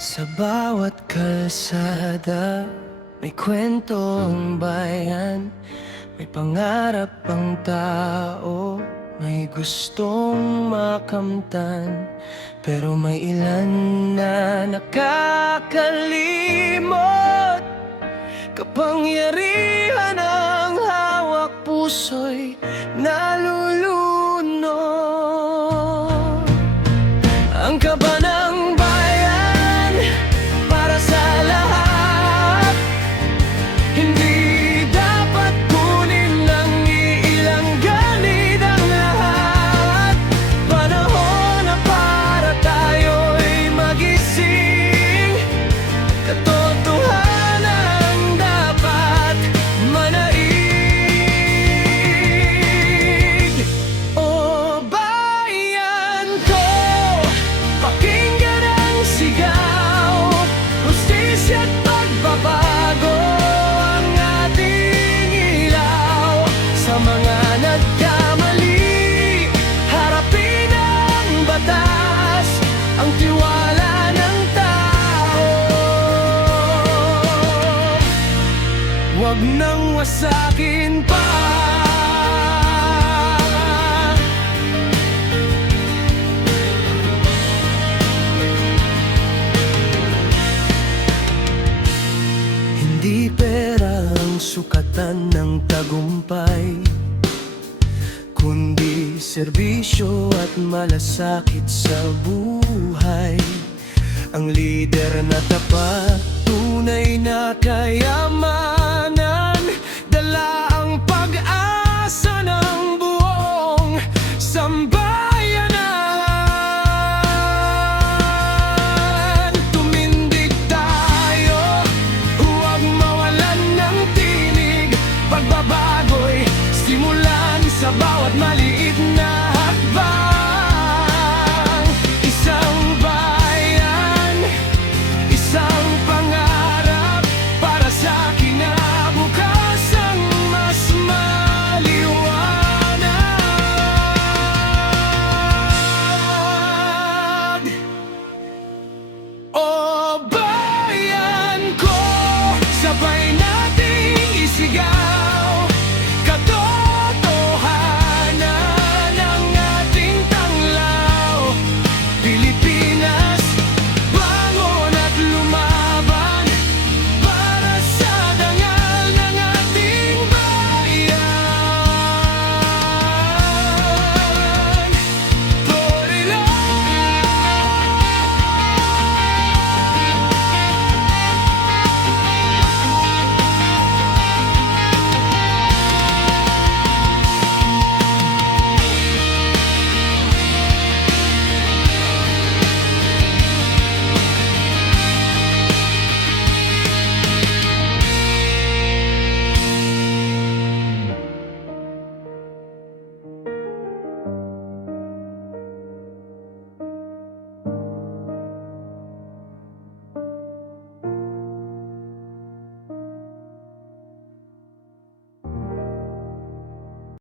Sa bawat kalsada, may kwentong bayan. May pangarap ang tao, may gustong makamtan. Pero may ilan na nakakalimot. Kapangyarihan ang hawak, puso'y nalulunod. Ang kaba ng bayan para sa lahat, hindi dapat kunin ng iilang, ganit ang lahat. Panahon na para tayo'y magising, katotohanan dapat manaig. O bayan ko, pakinggan ang sigaw, hustisya at pagbabago ang ating ilaw. Sa mga nagkamali, harapin ang batas, ang tiwala ng tao. Huwag nang wasakin pa. Hindi pera ang sukatan ng tagumpay, kundi serbisyo at malasakit sa buhay. Ang lider na tapat, tunay na kayamanan, dala ang pag-asa ng buong sambayanan. Tumindig tayo, huwag mawalan ng tinig. Pagbabago'y simulan sa bawat maliit na hakbang. Isang bayan, isang pangarap para sa kinabukasang mas maliwanag. O bayan ko, sabay nating isigaw.